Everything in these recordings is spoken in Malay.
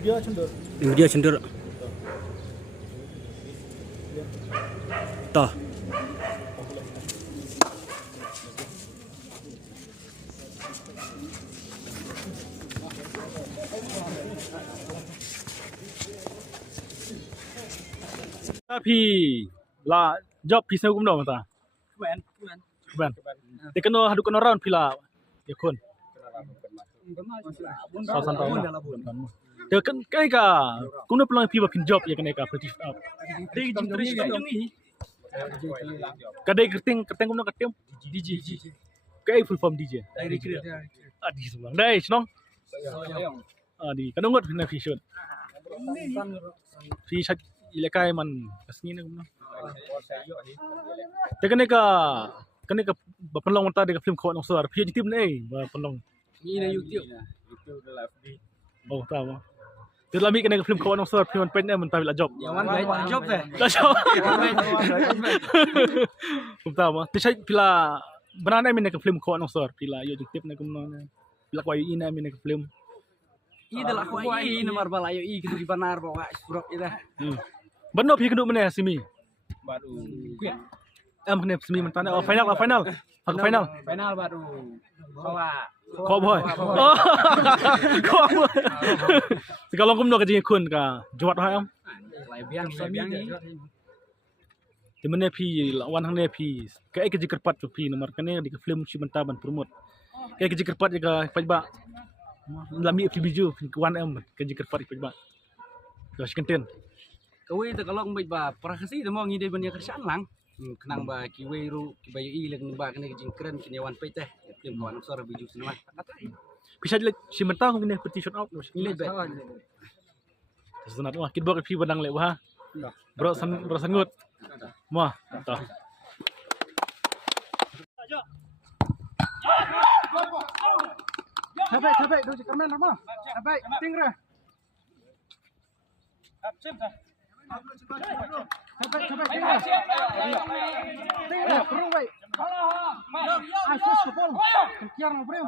Video cendur. Tah. Tapi lah job pisau kum dong ta. Kuban. Tekno hadu kono round pila. Ya kun. Sasan tahun. Dekan kai ka. Kuno pelang pi bakin job ya kena ka pretty up. Dei jintris ka jungi. Kadai kerting kuno katem DJ. Kai full form DJ. Adi semang. Dai senong. Adi kadang ngot na vision. Fi sat ilekai man kasni na kuno. Tekan ka berpeluang mentah dengan film kawan besar. Pihak tim ni berpeluang. Ini YouTube. YouTube dah FB. Oh tahu. Dia lagi kena film kawan besar. Pihak pen ni mentah bila job. Yang mana baik job deh. Tak job. Tahu. Tapi bila benar ni mina film kawan besar. Bila YouTube ni kumna. Bila kau ini mina film. Ini adalah kau ini nomor balayo ini kita benar bawa sprok itu. Benar pihak kedua mana simi. Baru. Kena semi mentah ni. Oh final. Aku final. Final baru. Kau boy. Kau boy. Kalau kau nak kerja kun ka, jual apa am? Biang ni. Di mana pi lawan hang ni pi. Kayak kerja kerpat tu pi nomor kene di film si mentah ban promote. Kayak kerja kerpat juga pajba. Lami pi biju kawan am kerja kerpat pajba. Terus kenten. Kau itu kalau nggak bawa prakasi itu mau ngide banyak kerjaan lang. Kenang ba kiwe ru kibayo ilang ba kena jingkren kinyawan pe teh film kawan besar biju sinema bisa dilihat si mentah kena peti shot out ini bet senat wah kit bok pi badang lek wah bro sangut mah tah Capai doji kermen apa capai tingre Capai tingre perung baik asus sepol kiar mau bro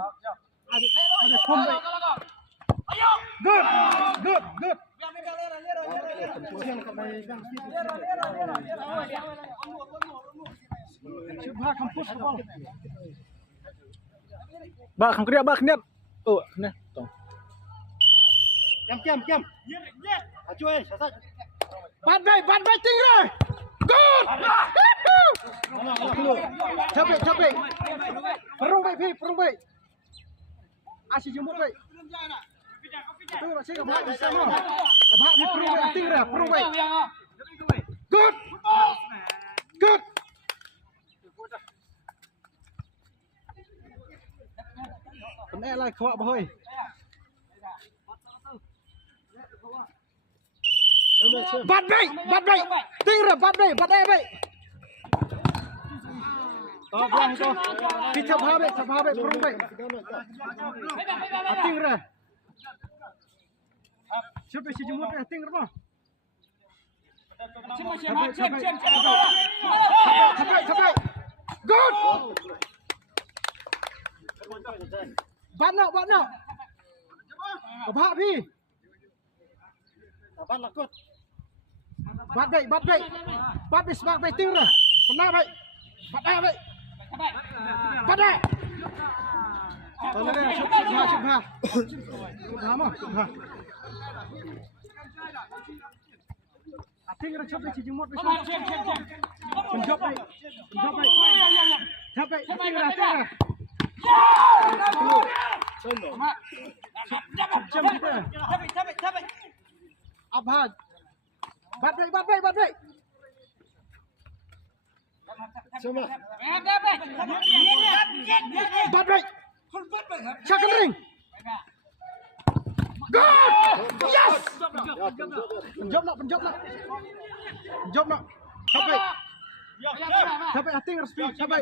ada kom baik good coba kampus sepol bak kamu kerja bak niat oh nah tong kiam acuy sasak Bad bay tingre. Good. Capek. Perung bay. Asyik jemput bay. Tu masih ke bahak bisa mau. Bahak ni perung bay tingre, perung bay. Good. Kena lah kawak boy. Bad bay. Tingre bad bay. Oh, bilang tu. Kita habis perung bay. Tingre. Siapa si jumut tingre mah? Capai. Good. Bad nak. Abah pi. Abah lakut. Bad bay tingre. Pernah bay. Bad bay. Subha. Tingre chop bay jumut bay. Penjop bay. Capai tingre. Capai. Abad. Bad bay. Coba. Bad bay. Second ring. Good. Yes. Penjop nak. Capai ating respi. Capai.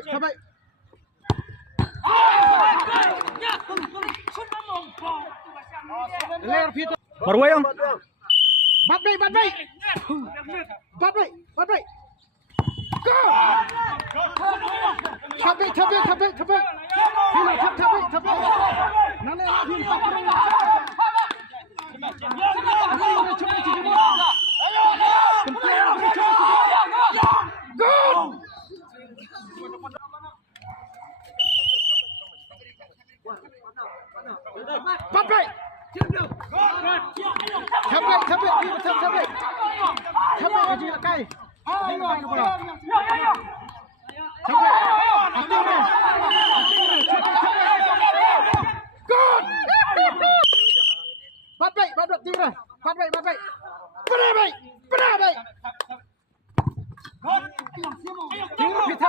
Ler Vito. Marwayang. Bad bay. Go. Capai. Hila capai. Nane lagi. Sampai aja akai. Hai lo ano pala. Good. Bat tinggi. Bat baik. Benar baik. Tinggi, kita